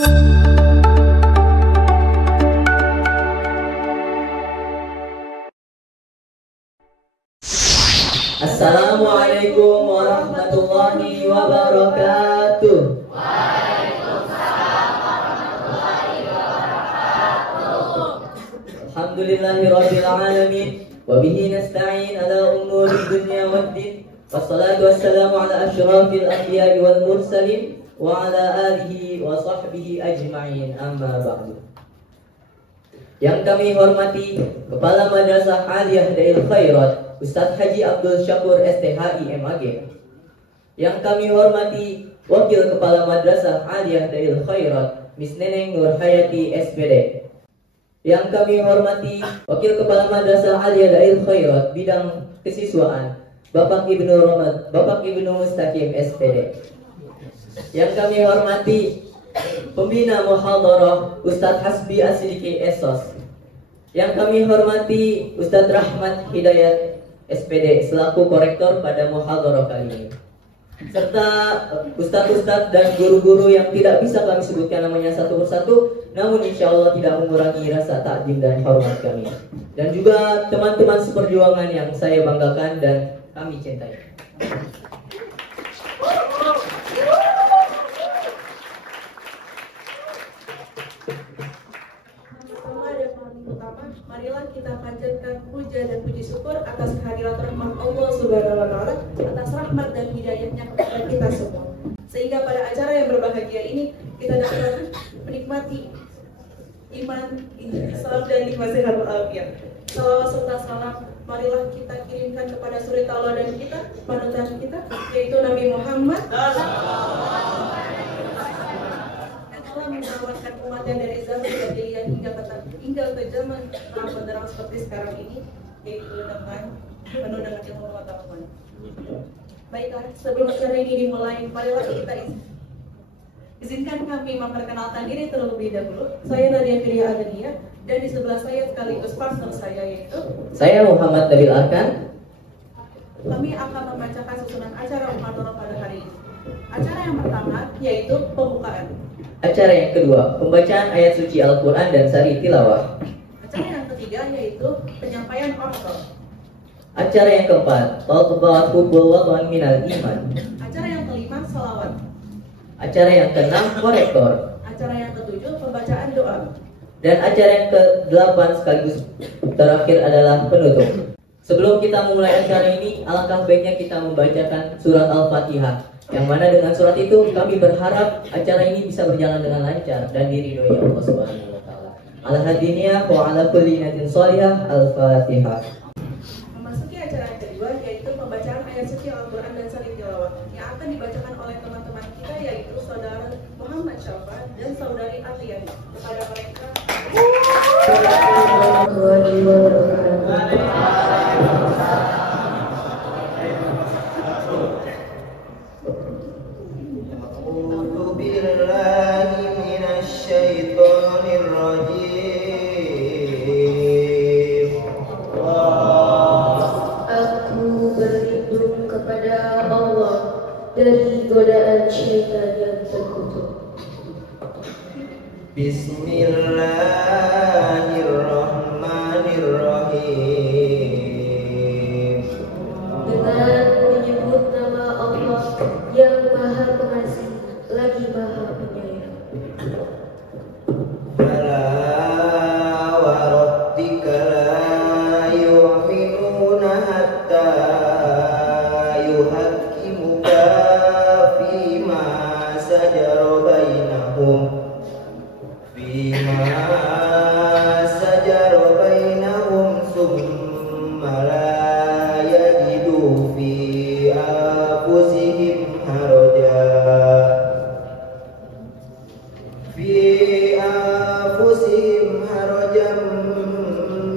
Assalamualaikum warahmatullahi wabarakatuh. Alhamdulillahirabbil alamin wa bihi nasta'in ala umuri dunya waddin. Wassalatu wassalamu ala asyrafil anbiya'i wal mursalin wa ala alihi wa sahbihi ajma'in. Amma ba'du. Yang kami hormati Kepala Madrasah Aliyah Dail Khairat Ustadz Haji Abdul Syakur STHI MAG. Yang kami hormati Wakil Kepala Madrasah Aliyah Dail Khairat Miss Neneng Nur Hayati SPD. Yang kami hormati Wakil Kepala Madrasah Aliyah Dail Khairat Bidang Kesiswaan Bapak Ibnu Mustaqim SPD. Yang kami hormati Pembina Muhadharah Ustadz Hasbi Asidiki Esos. Yang kami hormati Ustadz Rahmat Hidayat SPD selaku korektor pada muhadharah kali ini, serta ustadz-ustadz dan guru-guru yang tidak bisa kami sebutkan namanya satu persatu, namun insya Allah tidak mengurangi rasa takjim dan hormat kami, dan juga teman-teman seperjuangan yang saya banggakan dan kami cintai. Marilah kita panjatkan puja dan puji syukur atas kehadirat rahmat Allah Subhanahu wa Ta'ala, atas rahmat dan hidayahnya kepada kita semua, sehingga pada acara yang berbahagia ini kita dapat menikmati iman, salam dan nikmat sehat walafiat. Salawat serta salam marilah kita kirimkan kepada suri tauladan kita, panutan kita, yaitu Nabi Muhammad telah menyelamatkan umatnya dari zaman jahiliyah hingga ke zaman benderang seperti sekarang ini, yaitu dengan penuh dengan ilmu pengetahuan. Baiklah, sebelum acara ini dimulai, marilah kita izinkan kami memperkenalkan diri terlebih dahulu. Saya Nadia Firia Agania, dan di sebelah saya sekaligus partner saya yaitu saya Muhammad Nabil Arkan. Kami akan membacakan susunan acara muhadharah pada hari ini. Acara yang pertama yaitu pembukaan. Acara yang kedua, pembacaan ayat suci Al-Quran dan sari tilawah. Acara yang ketiga yaitu penyampaian orator. Acara yang keempat, talqabat hubbul watwan minal iman. Acara yang kelima, salawat. Acara yang keenam, korektor. Acara yang ketujuh, pembacaan doa. Dan acara yang ke-8 sekaligus terakhir adalah penutup. Sebelum kita memulai acara ini, alangkah baiknya kita membacakan surat Al-Fatihah, yang mana dengan surat itu kami berharap acara ini bisa berjalan dengan lancar dan diridhoi Allah Subhanahu wa taala. Al-hadiniyah wa ala kulli niyatin shalihah. Al-Fatihah. Memasuki acara yang kedua yaitu pembacaan ayat suci Al-Qur'an dan sari tilawah yang akan dibacakan oleh teman-teman kita, yaitu saudara Muhammad Syafan dan saudari Atliyani. Kepada mereka dari godaan syaitan yang terkutuk. Bismillahirrahmanirrahim. Dengan menyebut nama Allah yang Maha Pengasih lagi Maha Penyayang. Fala wa rabbika la yu'minuna hatta yuhaqqimuka fima sajara bainahum summa la yajidu fi anfusihim harajan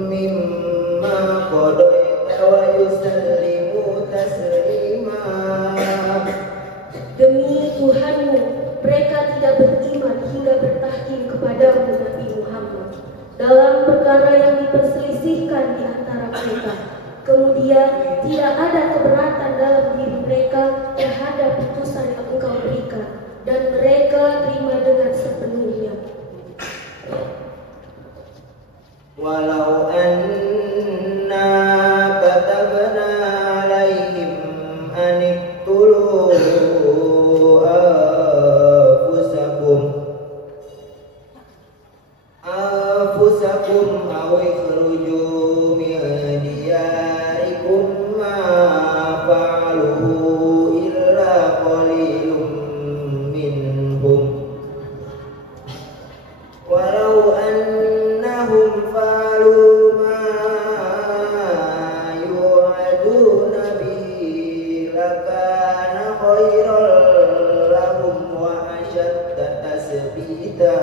mimma qadaita wa yusallimu taslima. Demi Tuhanmu, mereka tidak beriman hingga bertahkim kepadamu Nabi Muhammad dalam perkara yang diperselisihkan di antara mereka. Kemudian tidak ada keberatan dalam diri mereka terhadap putusan yang engkau berikan, dan mereka terima dengan sepenuhnya. tasbita.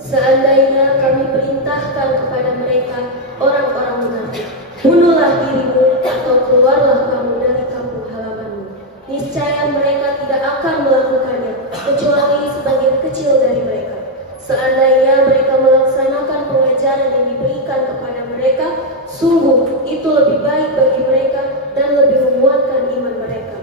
Seandainya kami perintahkan kepada mereka orang-orang munafik, bunuhlah dirimu atau keluarlah kamu dari kampung halamanmu, niscaya mereka tidak akan melakukannya kecuali sebagian kecil dari mereka. Seandainya mereka melaksanakan pengajaran yang diberikan kepada mereka, sungguh itu lebih baik bagi mereka dan lebih menguatkan iman mereka.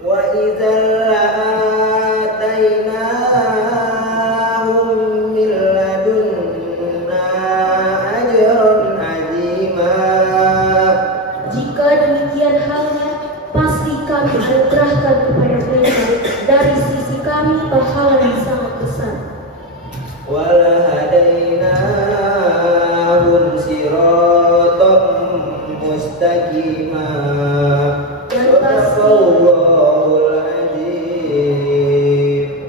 Wa idzal la'atainahum min ladunna ajran 'azima. Jika demikian halnya, pasti kami anugerahkan kepada mereka dari sisi kami pahala yang sangat besar. Wa lahadainahum siratan mustaqima.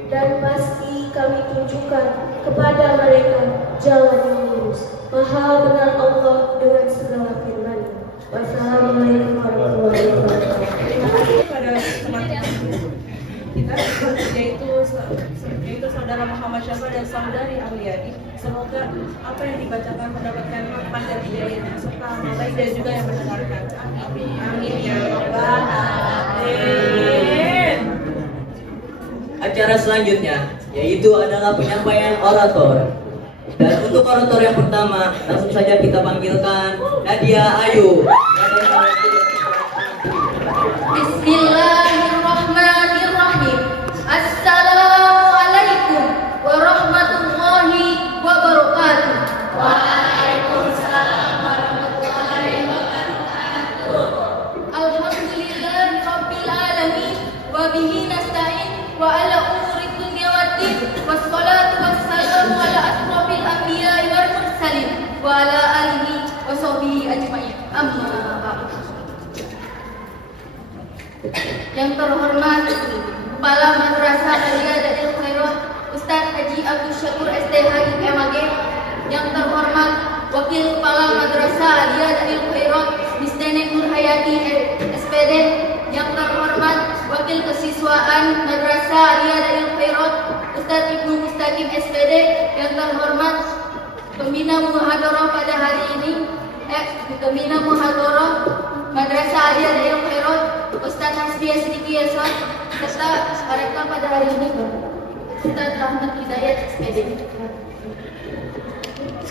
Dan pasti kami tunjukkan kepada mereka jalan yang lurus. Maha benar Allah dengan segala firman-Nya. Wassalamualaikum warahmatullahi wabarakatuh. Pada teman-teman kita yaitu saudara Muhammad Syafar dan saudari Auliadi, semoga apa yang dibacakan mendapatkan rahmat dan hidayahnya serta amal baik dan juga yang mendengarkan. Amin. Amin ya rabbal alamin. Acara selanjutnya yaitu adalah penyampaian orator. Dan untuk orator yang pertama, langsung saja kita panggilkan Nadia Ayu. Bismillahirrahmanirrahim. Assalamualaikum warahmatullahi wabarakatuh. Waalaikumsalam warahmatullahi wabarakatuh. Alhamdulillahirabbil alamin wa bihi nasta'in wa ala umuri dunya waddin wassalatu wassalamu ala asrofil anbiya'i wal mursalin wa ala alihi wa sahbihi ajma'in. Amma ba'du. Yang terhormat Kepala Madrasah Aliyah Khairat Ustadz Haji Abdul Syakur SDH MAG. Yang terhormat Wakil Kepala Madrasah Aliyah Khairat Miss Neneng Nurhayati SPD. Yang terhormat Wakil Kesiswaan Madrasah Aliyah Khairat Ustadz Ibnu Mustaqim SPD. Yang terhormat Pembina Muhadharah pada hari ini, Pembina Muhadharah Madrasah Aliyah Khairat Ustadz Hasbi Asdiki Yaswan, serta rektor pada hari ini Ustadz Rahmat Hidayat SPD.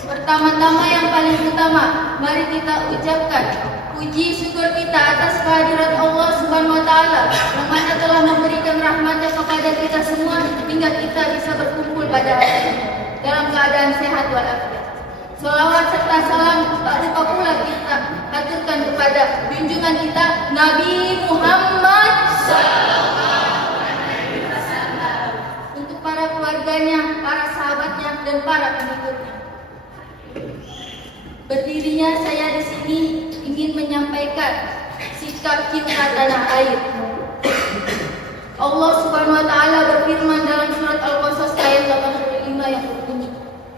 Pertama-tama yang paling utama, mari kita ucapkan puji syukur kita atas kehadirat Allah Subhanahu wa taala yang mana telah memberikan rahmat-Nya kepada kita semua hingga kita bisa berkumpul pada hari ini dalam keadaan sehat walafiat. Salawat serta salam tak lupa pula kita haturkan kepada junjungan kita Nabi Muhammad sallallahu alaihi wasallam, untuk para keluarganya, para sahabatnya dan para pengikutnya. Berdirinya saya di sini ingin menyampaikan sikap cinta tanah air. Allah Subhanahu wa taala berfirman dalam surat Al-Qasas ayat 85 yang berbunyi,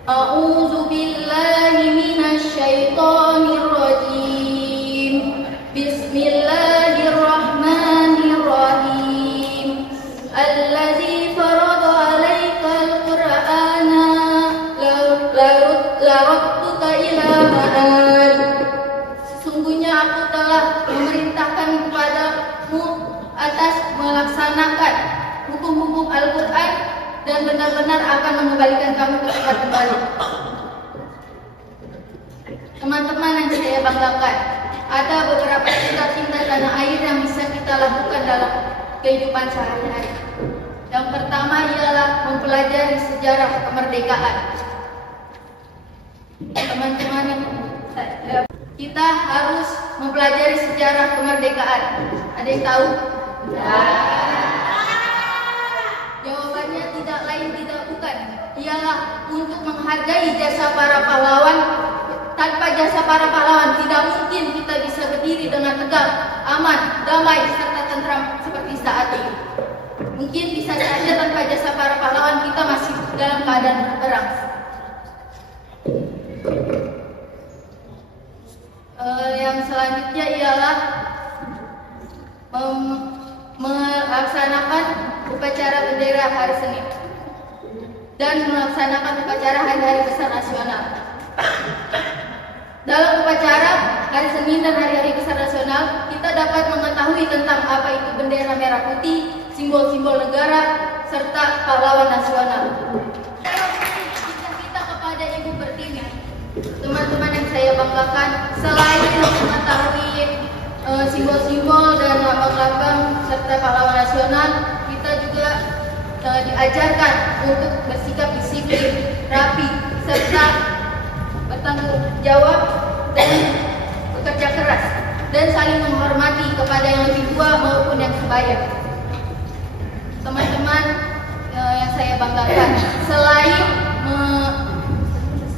A'udzu billahi minasy syaithanir rajim. Bismillahirrahmanirrahim. Allazi farada 'alaikal Qur'ana larattuka ila ma'ad. Sesungguhnya aku telah memerintahkan kepadamu atas melaksanakan hukum-hukum Al-Qur'an dan benar-benar akan mengembalikan kamu ke tempat kembali. Teman-teman yang saya banggakan, ada beberapa cinta tanah air yang bisa kita lakukan dalam kehidupan sehari-hari. Yang pertama ialah mempelajari sejarah kemerdekaan. Teman-teman, kita harus mempelajari sejarah kemerdekaan. Ada yang tahu? Jawabannya tidak lain tidak bukan, ialah untuk menghargai jasa para pahlawan. Tanpa jasa para pahlawan tidak mungkin kita bisa berdiri dengan tegak, aman, damai, serta tentram seperti saat ini. Mungkin bisa saja tanpa jasa para pahlawan kita masih dalam keadaan berperang. Yang selanjutnya ialah melaksanakan upacara bendera hari Senin dan melaksanakan upacara hari-hari besar nasional. Dalam upacara hari Senin dan hari-hari besar nasional, kita dapat mengetahui tentang apa itu bendera merah putih, simbol-simbol negara, serta pahlawan nasional. Kita kepada Ibu Pertiwi, teman-teman yang saya banggakan, selain mengetahui simbol-simbol dan lambang-lambang serta pahlawan nasional, kita juga diajarkan untuk bersikap disiplin, rapi, serta bertanggung jawab dan bekerja keras, dan saling menghormati kepada yang lebih tua maupun yang sebaya. Teman-teman yang saya banggakan,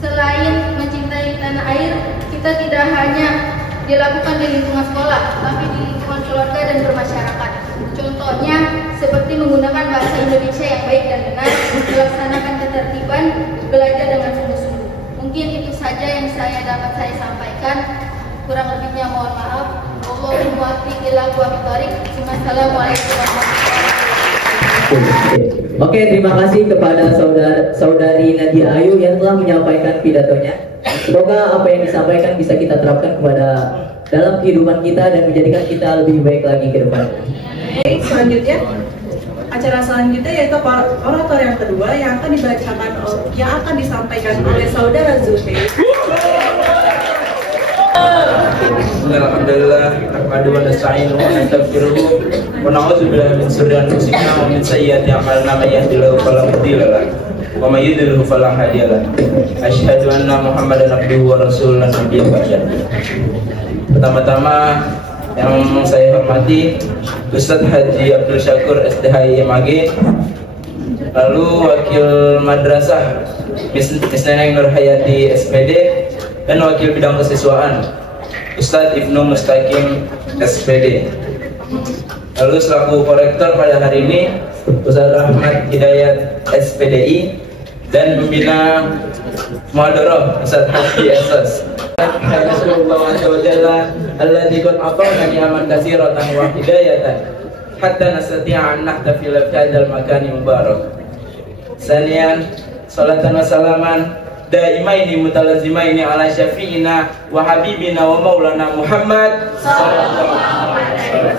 selain mencintai tanah air, kita tidak hanya dilakukan di lingkungan sekolah, tapi di lingkungan keluarga dan bermasyarakat. Contohnya seperti menggunakan bahasa Indonesia yang baik dan benar, melaksanakan ketertiban, belajar dengan sungguh-sungguh. Mungkin itu saja yang dapat saya sampaikan. Kurang lebihnya mohon maaf. Assalamualaikum warahmatullahi wabarakatuh. Oke, terima kasih kepada saudari Nadia Ayu yang telah menyampaikan pidatonya. Semoga apa yang disampaikan bisa kita terapkan dalam kehidupan kita dan menjadikan kita lebih baik lagi ke depan. Baik, selanjutnya acara selanjutnya yaitu orator yang kedua yang akan disampaikan oleh saudara Zulfi. Alhamdulillah, nahmadu wa nasta'inu wa nastaghfiruh wa na'udzu billahi min shururi anfusina wa min sayyiati a'malina may yahdihillahu fala mudilla lahu wa may yudlil fala hadiya lahu. Asyhadu anna Muhammadan abduhu wa rasuluhu la nabiyya ba'da. Pertama-tama yang saya hormati Ustadz Haji Abdul Syakur STHI MAG, lalu Wakil Madrasah Miss Neneng Nur Hayati SPD, dan Wakil Bidang Kesiswaan Ustadz Ibnu Mustaqim SPD. Lalu selaku korektor pada hari ini Ustadz Rahmat Hidayat SPDI, dan pembina Muhadarah Ustadz Haji Esas. Rasulullah SAW alladzi qad ata'ana ni'aman katsiratan wa hidayatan hatta nastati'a an nahtafila fi hadzal makani mubarak. Saniyan salatan wa salaman daimaini mutalazimaini ala syafi'ina wa habibina wa maulana Muhammad sallallahu alaihi wasallam.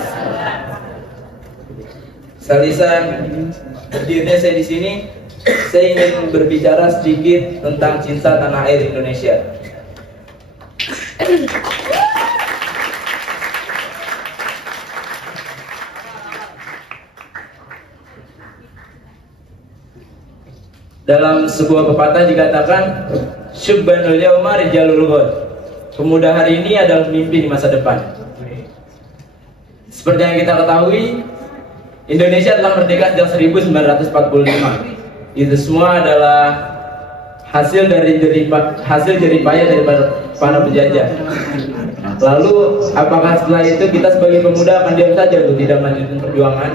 Salisan, berdirinya saya di sini, saya ingin berbicara sedikit tentang cinta tanah air Indonesia. Dalam sebuah pepatah dikatakan, syubbanul yauma rijalul ghad. Pemuda hari ini adalah mimpi di masa depan. Seperti yang kita ketahui, Indonesia telah merdeka sejak 1945. Itu semua adalah hasil jeripaya dari para penjajah. Lalu apakah setelah itu kita sebagai pemuda akan diam saja untuk tidak melanjutkan perjuangan?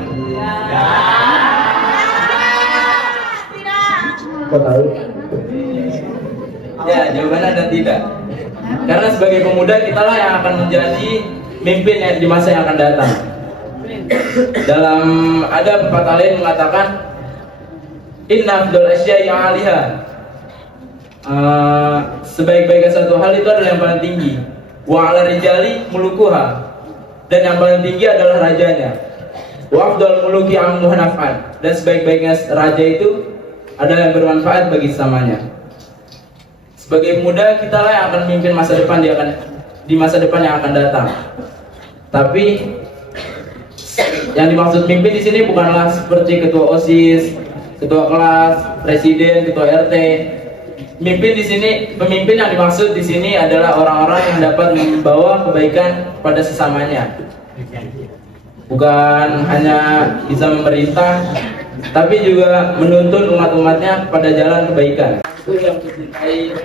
Kok tahu? Ya, jawabannya ada tidak. Karena sebagai pemuda kitalah yang akan menjadi mimpin di masa yang akan datang. Dalam ada pepatah lain mengatakan, inna afdal asya'i 'aliha. Sebaik-baiknya satu hal itu adalah yang paling tinggi. Wa 'ala rijali mulukuha. Dan yang paling tinggi adalah rajanya. Wa afdal muluki ammuha naf'an. Dan sebaik-baiknya raja itu adalah yang bermanfaat bagi sesamanya. Sebagai pemuda kitalah yang akan memimpin masa depan di masa depan yang akan datang. Tapi yang dimaksud pimpin di sini bukanlah seperti ketua OSIS, ketua kelas, presiden, ketua RT. Pemimpin yang dimaksud di sini adalah orang-orang yang dapat membawa kebaikan pada sesamanya. Bukan hanya bisa memerintah, tapi juga menuntun umat-umatnya pada jalan kebaikan. Itu yang mencintai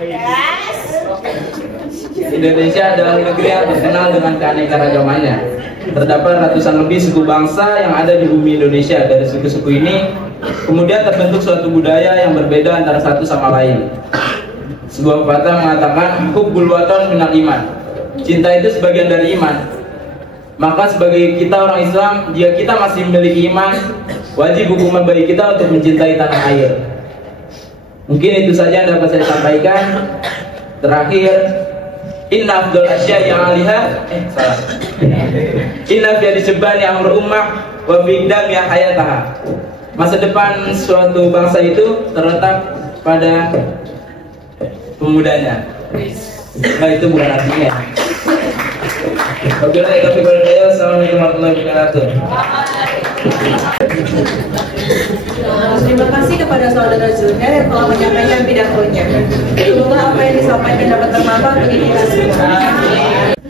Indonesia adalah negeri yang terkenal dengan keanekaragamannya. Terdapat ratusan lebih suku bangsa yang ada di bumi Indonesia. Dari suku-suku ini kemudian terbentuk suatu budaya yang berbeda antara satu sama lain. Sebuah pepatah mengatakan, hubbul watan minal iman. Cinta itu sebagian dari iman. Maka sebagai kita orang Islam, jika kita masih memiliki iman, Wajib hukuman bagi kita untuk mencintai tanah air. Mungkin itu saja yang dapat saya sampaikan. Terakhir, inna afdal asya'i aliha inna fi disebani amru ummah wa fi dami hayataha. Masa depan suatu bangsa itu terletak pada pemudanya. Nah, itu bukan artinya. Wabillahi taufiq wal hidayah. Assalamualaikum warahmatullahi wabarakatuh. Terima kasih kepada saudara Zulher yang telah menyampaikan pidatonya. Semoga apa yang disampaikan dapat bermanfaat bagi kita semua.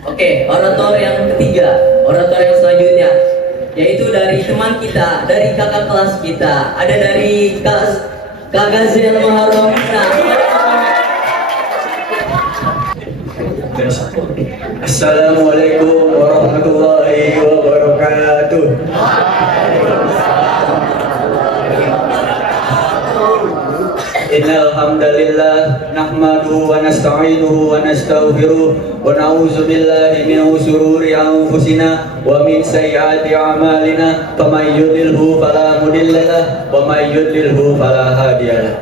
Oke, orator yang ketiga, orator yang selanjutnya, yaitu dari teman kita, dari kakak kelas kita, ada dari Kak Gazil Muharram. Assalamualaikum warahmatullahi wabarakatuh. Innal hamdalillah nahmaduhu wa nasta'inuhu wa nastaghfiruh wa na'udzu billahi min shururi anfusina wa min sayyiati a'malina faman yudlilhu fala mudilla lahu wa man yudlilhu fala hadiya lahu.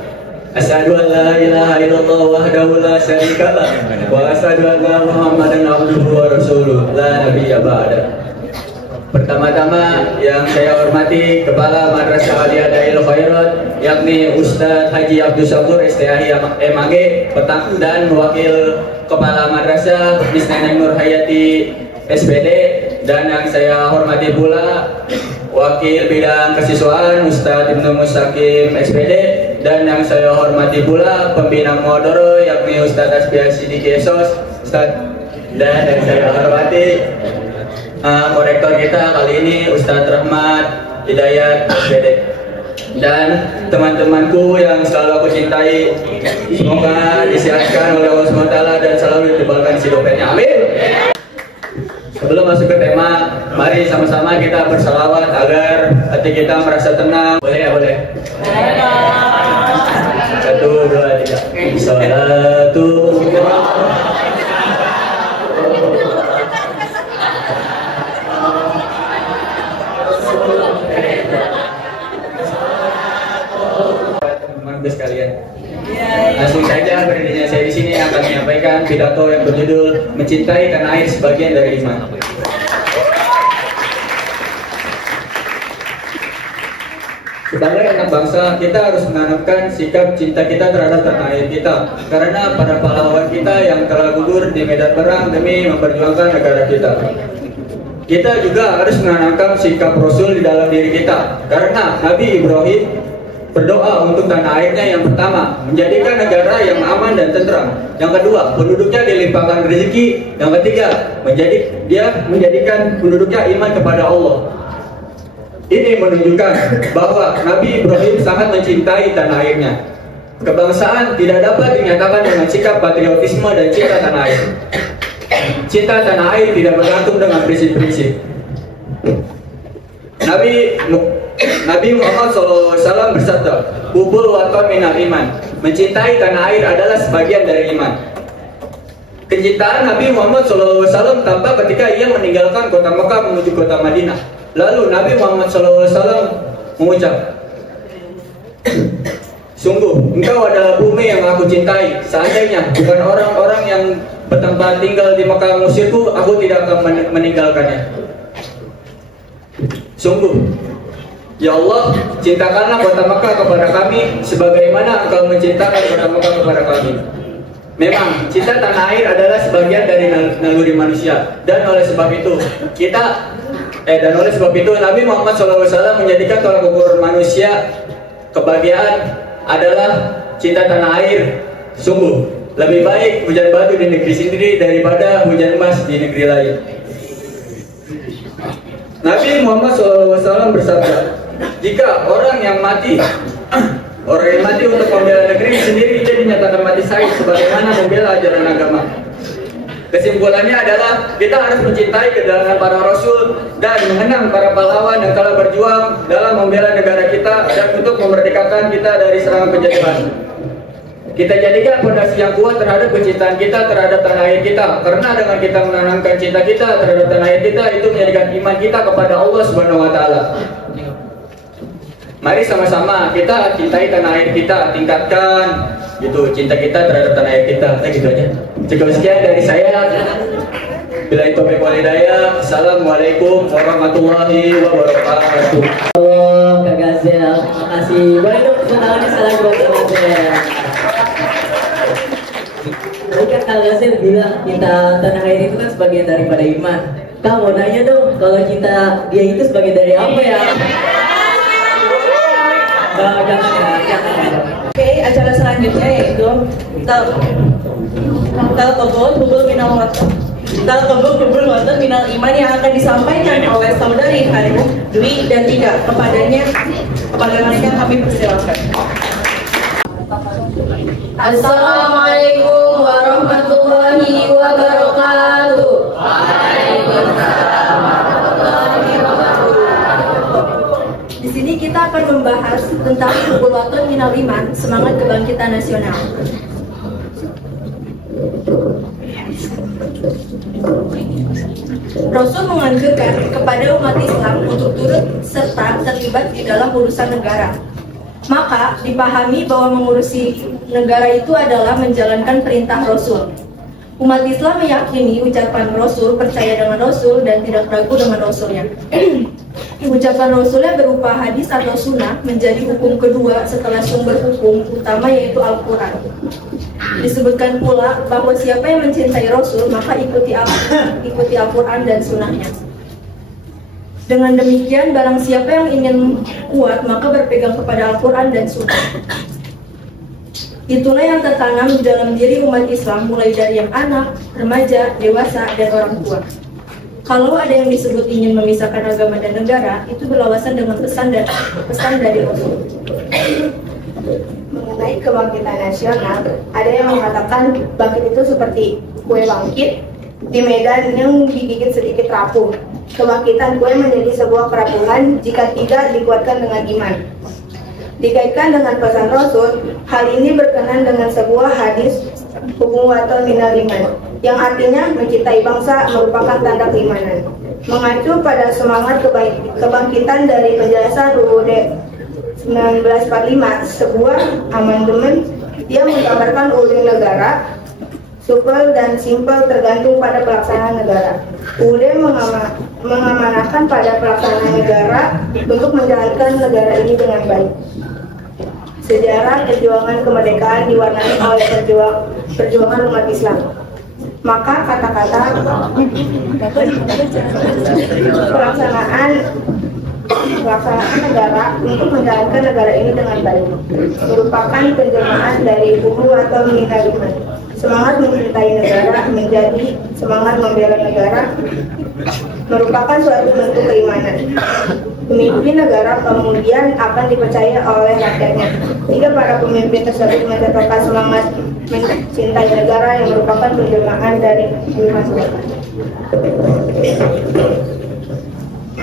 Asyhadu an la ilaha illallah wahdahu la syarika lah wa asyhadu anna Muhammadan abduhu wa rasuluh la nabiyya ba'da. Pertama-tama yang saya hormati Kepala Madrasah Aliyah Dail Khairat, yakni Ustadz Haji Abdul Syakur STAHI MAG, dan Wakil Kepala Madrasah Miss Neneng Nur Hayati SPD, dan yang saya hormati pula Wakil Bidang Kesiswaan Ustadz Ibnu Mustaqim SPD, dan yang saya hormati pula Pembina Modoro yakni Ustadz Asbiasi di Kesos Ustadz, dan yang saya hormati korektor kita kali ini Ustadz Rahmat Hidayat SPD, dan teman-temanku yang selalu aku cintai, semoga disiarkan oleh Allah SWT dan selalu ditebalkan si dompetnya, amin. Sebelum masuk ke tema, mari sama-sama kita bersalawat agar hati kita merasa tenang. Boleh ya, boleh? 1, 2, 3. Salatu sekalian. Langsung saja berdirinya saya di sini akan menyampaikan pidato yang berjudul Mencintai Tanah Air Sebagian dari Iman. Sebagai anak bangsa, kita harus menanamkan sikap cinta kita terhadap tanah air kita, karena para pahlawan kita yang telah gugur di medan perang demi memperjuangkan negara kita. Kita juga harus menanamkan sikap Rasul di dalam diri kita, karena Nabi Ibrahim berdoa untuk tanah airnya yang pertama, menjadikan negara yang aman dan tentram. Yang kedua, penduduknya dilimpahkan rezeki. Yang ketiga, menjadikan penduduknya iman kepada Allah. Ini menunjukkan bahwa Nabi Ibrahim sangat mencintai tanah airnya. Kebangsaan tidak dapat dinyatakan dengan sikap patriotisme dan cinta tanah air. Cinta tanah air tidak bergantung dengan prinsip-prinsip. Nabi Muhammad SAW bersabda, "Hubul waton minal iman." Mencintai tanah air adalah sebagian dari iman. Kecintaan Nabi Muhammad SAW tampak ketika ia meninggalkan kota Mekah menuju kota Madinah. Lalu Nabi Muhammad SAW mengucap, "Sungguh, engkau adalah bumi yang aku cintai. Seandainya bukan orang-orang yang bertempat tinggal di Mekah mengusirku, aku tidak akan meninggalkannya. Sungguh, ya Allah, cintakanlah kota Mekah kepada kami sebagaimana Engkau mencintakan kota Mekah kepada kami." Memang cinta tanah air adalah sebagian dari naluri manusia, dan oleh sebab itu Nabi Muhammad SAW menjadikan tolak ukur manusia kebahagiaan adalah cinta tanah air. Sungguh lebih baik hujan batu di negeri sendiri daripada hujan emas di negeri lain. Nabi Muhammad SAW bersabda, "Jika orang yang mati untuk membela negeri sendiri, dia dinyatakan mati syahid sebagaimana membela ajaran agama." Kesimpulannya adalah kita harus mencintai kedatangan para rasul dan mengenang para pahlawan yang telah berjuang dalam membela negara kita dan untuk memerdekakan kita dari serangan penjajahan. Kita jadikan fondasi yang kuat terhadap kecintaan kita terhadap tanah air kita, karena dengan kita menanamkan cinta kita terhadap tanah air kita, itu menjadikan iman kita kepada Allah Subhanahu wa Ta'ala. Mari sama-sama kita cintai tanah air kita, tingkatkan gitu cinta kita terhadap tanah air kita. Nah, gitu aja. Cukup sekian dari saya. Billahi taufiq wal hidayah. Assalamualaikum warahmatullahi wabarakatuh. Oh, Kak Gazel, terima kasih. Boleh dong tepuk tangannya salam buat Kak Gazel. Tadi kan Kak Gazel bilang cinta tanah air itu kan sebagian daripada iman. Kak mau nanya dong, kalau cinta dia itu sebagian dari apa ya? Oke, acara selanjutnya yaitu Talqobul Watan Minal Iman yang akan disampaikan oleh saudari Halim, Dwi dan Tika. Kepada mereka kami persilakan. Assalamualaikum warahmatullahi wabarakatuh. Di sini kita akan membahas tentang Hubbul Minal Iman, semangat kebangkitan nasional. Rasul menganjurkan kepada umat Islam untuk turut serta terlibat di dalam urusan negara. Maka dipahami bahwa mengurusi negara itu adalah menjalankan perintah Rasul. Umat Islam meyakini ucapan Rasul, percaya dengan Rasul, dan tidak ragu dengan Rasulnya. Ucapan Rasulnya berupa hadis atau sunnah menjadi hukum kedua setelah sumber hukum utama yaitu Al-Quran. Disebutkan pula bahwa siapa yang mencintai Rasul maka ikuti Al-Quran dan sunnahnya. Dengan demikian barang siapa yang ingin kuat maka berpegang kepada Al-Quran dan sunnah. Itulah yang tertanam di dalam diri umat Islam mulai dari yang anak, remaja, dewasa, dan orang tua. Kalau ada yang disebut ingin memisahkan agama dan negara, itu berlawasan dengan pesan dari Rasul. Mengenai kebangkitan nasional, ada yang mengatakan bangkit itu seperti kue bangkit di medan yang digigit sedikit rapuh. Kebangkitan kue menjadi sebuah kerapuhan jika tidak dikuatkan dengan iman. Dikaitkan dengan pesan Rasul, hal ini berkenan dengan sebuah hadis Hubbul Watan Minal Iman, yang artinya mencintai bangsa merupakan tanda keimanan. Mengacu pada semangat kebangkitan dari penjelasan UUD 1945, sebuah amandemen yang menggambarkan UUD negara supel dan simpel tergantung pada pelaksanaan negara. UUD mengamanahkan pada pelaksanaan negara untuk menjalankan negara ini dengan baik. Sejarah perjuangan kemerdekaan diwarnai oleh perjuangan umat Islam. Maka kata-kata pelaksanaan negara untuk menjalankan negara ini dengan baik merupakan penjelmaan dari Hubbul Watan Minal Iman. Semangat mencintai negara menjadi semangat membela negara merupakan suatu bentuk keimanan. Pemimpin negara kemudian akan dipercaya oleh rakyatnya. Jika para pemimpin tersebut menetapkan semangat mencintai negara yang merupakan penjelmaan dari lima sifat.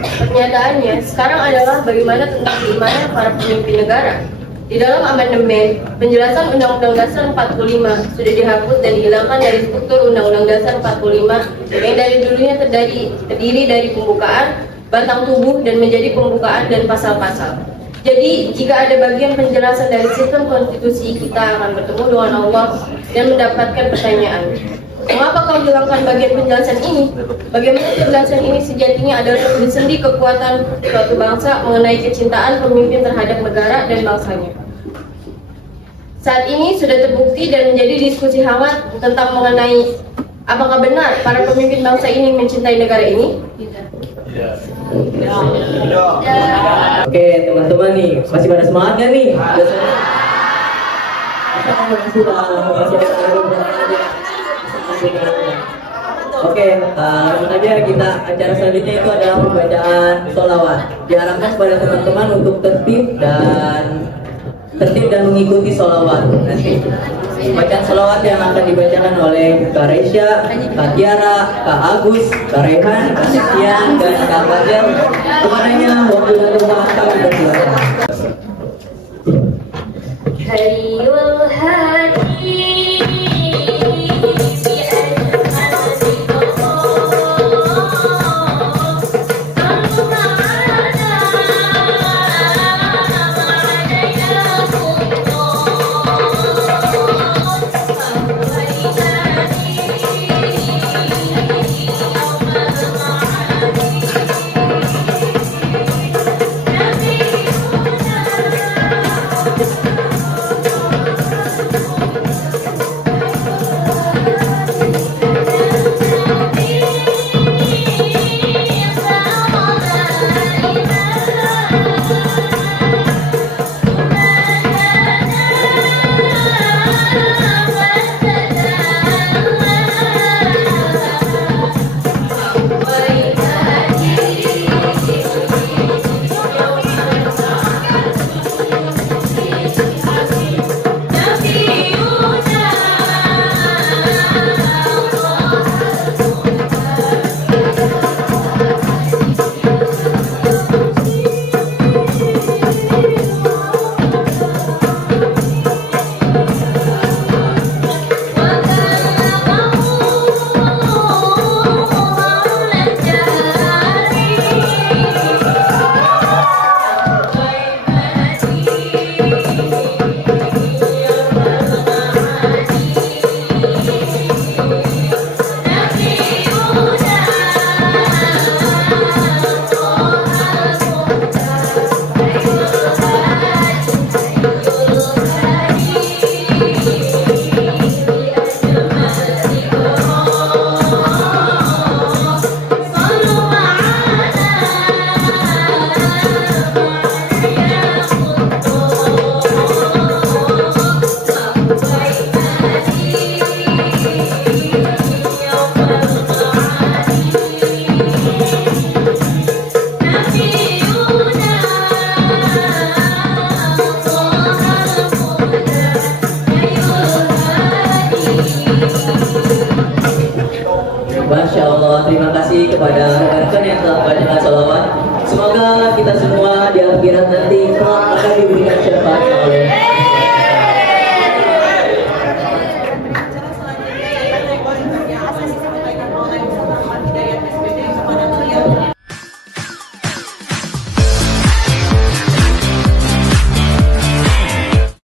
Pernyataannya, sekarang adalah bagaimana tentang keimanan para pemimpin negara. Di dalam amandemen, penjelasan Undang-Undang Dasar 45 sudah dihapus dan dihilangkan dari struktur Undang-Undang Dasar 45 yang dari dulunya terdiri dari pembukaan, batang tubuh, dan menjadi pembukaan dan pasal-pasal. Jadi, jika ada bagian penjelasan dari sistem konstitusi, kita akan bertemu dengan Allah dan mendapatkan pertanyaan. Mengapa kau hilangkan bagian penjelasan ini? Bagaimana penjelasan ini sejatinya adalah sendi kekuatan suatu bangsa mengenai kecintaan pemimpin terhadap negara dan bangsanya. Saat ini sudah terbukti dan menjadi diskusi hangat tentang mengenai apakah benar para pemimpin bangsa ini mencintai negara ini? Oke, teman-teman nih, masih pada semangat kan nih? Oke, langsung aja kita acara selanjutnya itu adalah pembacaan sholawat. Diharapkan kepada teman-teman untuk tertib dan mengikuti sholawat nanti. Bacaan sholawat yang akan dibacakan oleh Kak Resya, Kak Tiara, Kak Agus, Kak Rehan, Kak Setian, dan Kak Gazel. Kepadanya waktu dan tempat kami persilakan. Hayul hadi kepada